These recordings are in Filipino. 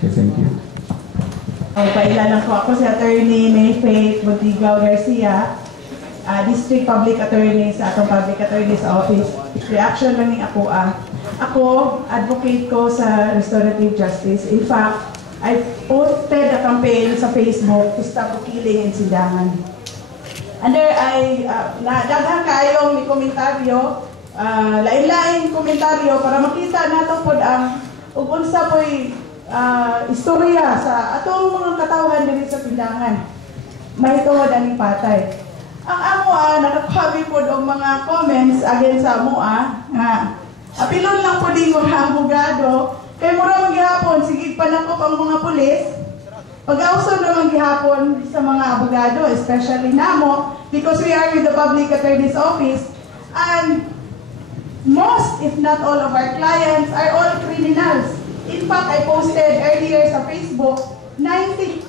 Okay, thank you. Pailanan ko ako si Attorney May Faith Bontiglao Garcia, District Public Attorney sa atong Public Attorney's Office. Reaction lang ni ako. Ako, advocate ko sa restorative justice. In fact, I posted a campaign sa Facebook to stop killing in Sidangan. And there ay daghang kayong may komentaryo, lain-lain komentaryo para makita nato pod ang ug unsa po'y istorya sa atong mga katawhan diri sa Sidangan. Mahitungod aning patay. Ang amo nakapabi pod og mga comments against sa amo nga apilon lang po din mga abogado kay mura maghapon sige panakop ang mga pulis pag-ausod naman gihapon sa mga abogado, especially namo because we are with the Public Attorney's Office and most if not all of our clients are all criminals. In fact, I posted earlier sa Facebook 90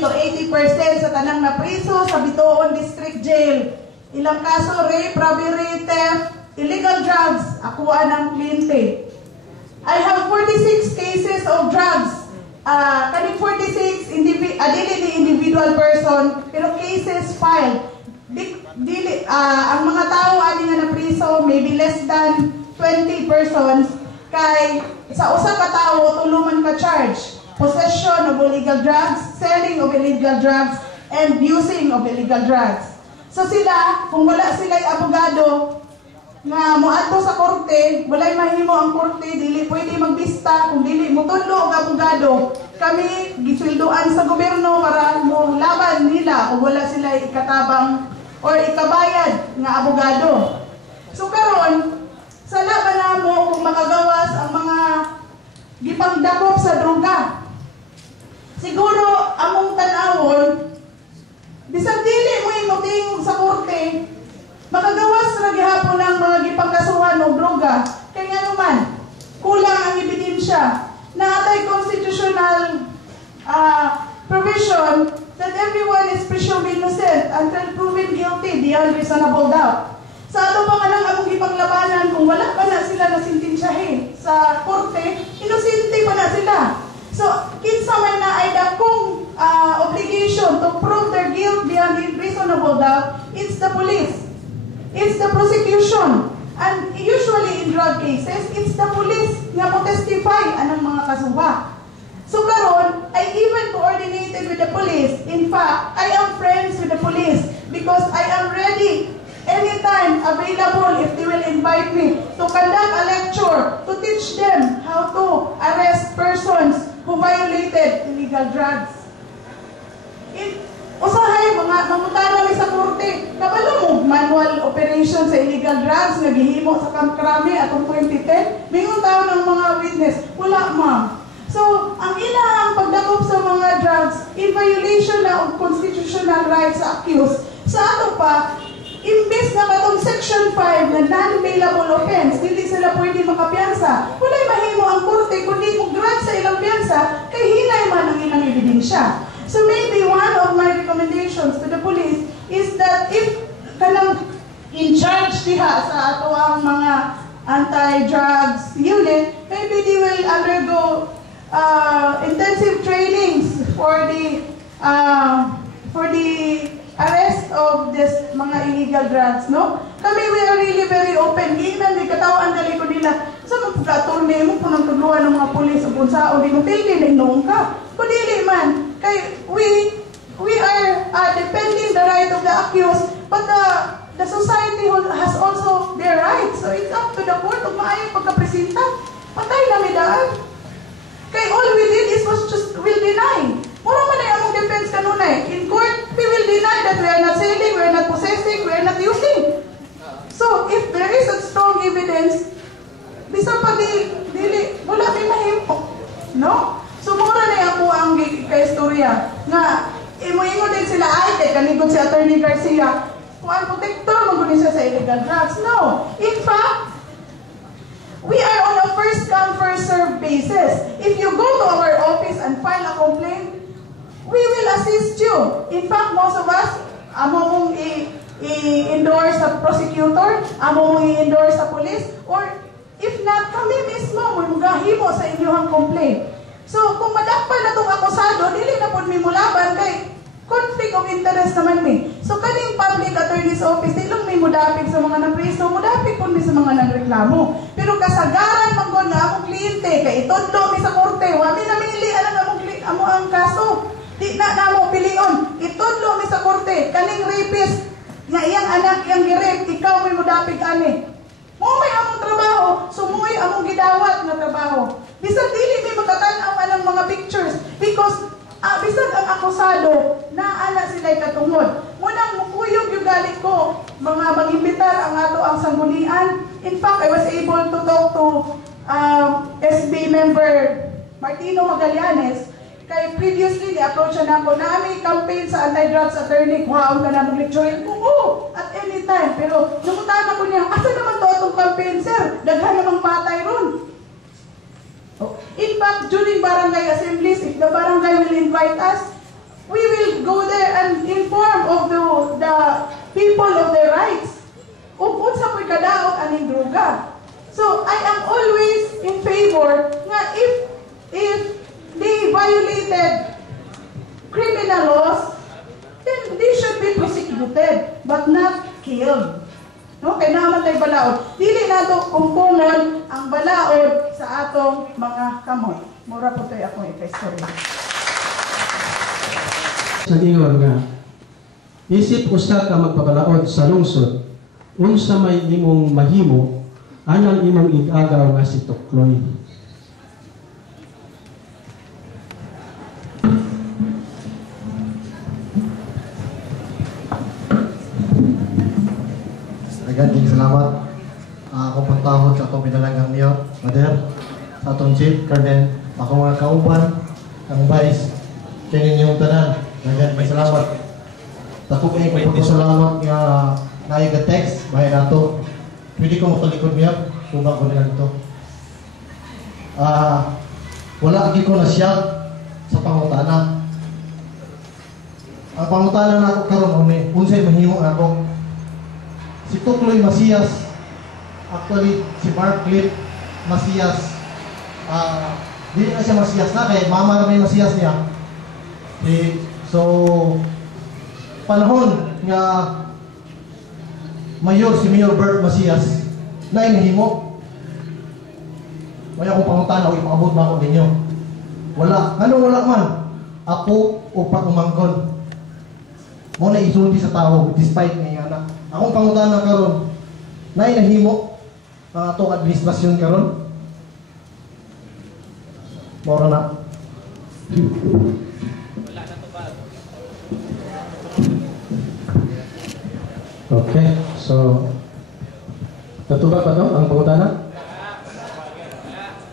to 80% sa tanang na priso sa Bitoon District Jail. Ilang kaso, rape, robbery, theft, illegal drugs, akuha ng kliyente. I have 46 cases of drugs. Kaning 46, dili ni individual person, pero cases filed. Ang mga tao ani nga na priso, maybe less than 20 persons, kay sa usa ka tawo tuluman ka charge. Possession of illegal drugs, selling of illegal drugs, and using of illegal drugs. So sila, kung wala sila'y abogado, nga moadto sa korte, walay mahimo ang korte, dili pwede magbista, kung dili mutudlo og abogado, kami gisweldoan sa gobyerno para mo laban nila kung wala sila ikatabang or ikabayad nga abogado. So karon, sa laban namo kung makagawas ang mga gipangdakop sa droga. Siguro among tanawon, bisag dili mo imuting sa korte, makagawas ra gihapon ang mga gipangkasuhan og droga. Kay nga naman, kulang ang ebidensya. Naatay constitutional provision that everyone is presumed innocent until proven guilty beyond reasonable doubt. Sa ato pa nga lang among ipanglabanan, kung wala pa na sila nasintensyahin sa korte, inosente pa na sila. So, kinsa man na ay dakong obligation to prove their guilt beyond reasonable doubt, it's the police. It's the prosecution. And usually in drug cases, it's the police nga mo testify anang mga kasuha. So karon, I even coordinated with the police. In fact, I am friends with the police because I am ready anytime available if they will invite me to conduct a lecture to teach them how to arrest persons who violated illegal drugs. Usahay mga mamutana ni sa korte, kabalo mo manual operation sa illegal drugs nga gihimo sa Camp Crame atong 2010, mingon taon ng mga witness, wala ma'am. So, ang ilahang pagdakop sa mga drugs in violation na of constitutional rights sa accused, sa ato pa, imbes na katong Section 5 na non-bailable offense, dili sila pwede makapiyansa. Walay mahimo ang korte kundi mo grant sa ilang piyansa kay hinay man ang ilang ebidensya. So maybe one of my recommendations to the police is that if kanang in charge diha sa ato ang mga anti-drugs unit, maybe they will undergo intensive trainings for the arrest of this mga illegal drugs, no? Kami, we are really very open. Ginan, di katawaan dali ko nila. Sa mga pagkatorne mo po ng tudluan ng mga polis o kung saan, di mo pili na inoong ka. Kung dili man, kay we are defending the right of the accused, but the society has also their rights. So it's up to the court kung maayong pagkapresenta. Patay na midaan. Kay all we did is was just will deny. Mura man ay among defense kanunay. In court, we will deny that we are not selling, we are not possessing, we are not using. So if there is a strong evidence, bisang pag dili, wala may mahimo. No? So mura na ako ang kaistorya nga imo-ingo din sila ay kanigon si Attorney Garcia kung ang protector magunin siya sa illegal drugs. No. In fact, we are on a first come first serve basis. If you go to our office and file a complaint, we will assist you. In fact, most of us, amo mong i-endorse sa prosecutor, amo mong i-endorse sa police, or if not, kami mismo, may magahimo sa inyong complaint. So, kung interest naman ni. So kaning public attorney's office, di lang may mudapig sa mga napriso, mudapig kun sa mga nagreklamo. Pero kasagaran man kon nga among kliyente kay itudlo mi sa korte, wa mi namili alang amo ang kaso. Di na namo pilion. Itudlo mi sa korte kaning rapist nga iyang anak iyang girip, ikaw may mudapig ani. Mo may among trabaho, sumuy among gidawat nga trabaho. Bisag dili mi makatan-aw anang mga pictures because bisag ang akusado na ana sila'y katungod. Munang mukuyog yung galit ko, mga mag-imbitar ang ato ang sanggunian. In fact, I was able to talk to SB member Martino Magallanes. Kaya previously, ni-approach na ako na may campaign sa anti-drugs attorney. Wow, ka na mong lecture. Oo, at any time. Pero numutan ako niya, asa naman to itong campaign, sir? Daghan namang patay ron. In fact, during barangay assemblies, if the barangay will invite us, we will go there and inform of the people of their rights. Kung sa ko'y kadaot aning droga. So, I am always in favor nga if they violated criminal laws, then they should be prosecuted, but not killed. No, kay naman tay balaod. Dili nato kungkungon ang balaod sa atong mga kamot. Mura po tayo akong ika-story. Sa ingon nga, isip usa ka magpabalaod sa lungsod, unsa may imong mahimo, anang imong igagaw nga si Tukloy. Again, salamat. Ako pantahod sa atong pinalagang niyo, Mother, sa atong Chief, Colonel, ako mga kauban, ang Vice, kaya ninyong tanan. Again, may salamat. Ako kayo salamat nga naiga-text, bahay nato. Pwede ko makalikod niya, subang ko nila ito. Wala agi ko na siya sa pangutana. Ang pangutana na ako karon unsay mahimo ako. Si Tukloy Masias, actually si Mark Cliff Masias, hindi na siya Masias na kay mama na may Masias niya. So, panahon nga si Mayor Bert Masias na inahimo. May akong pangutan ako, ipakabot ba ako ninyo? Wala. Anong wala man? Ako o pag-umangkon. Mo na isulti sa tao despite nga anak. Akong pangutan na karon na inahimo ang atong administrasyon karon. Mora na. Okay, so natuba pa to ang pangutana?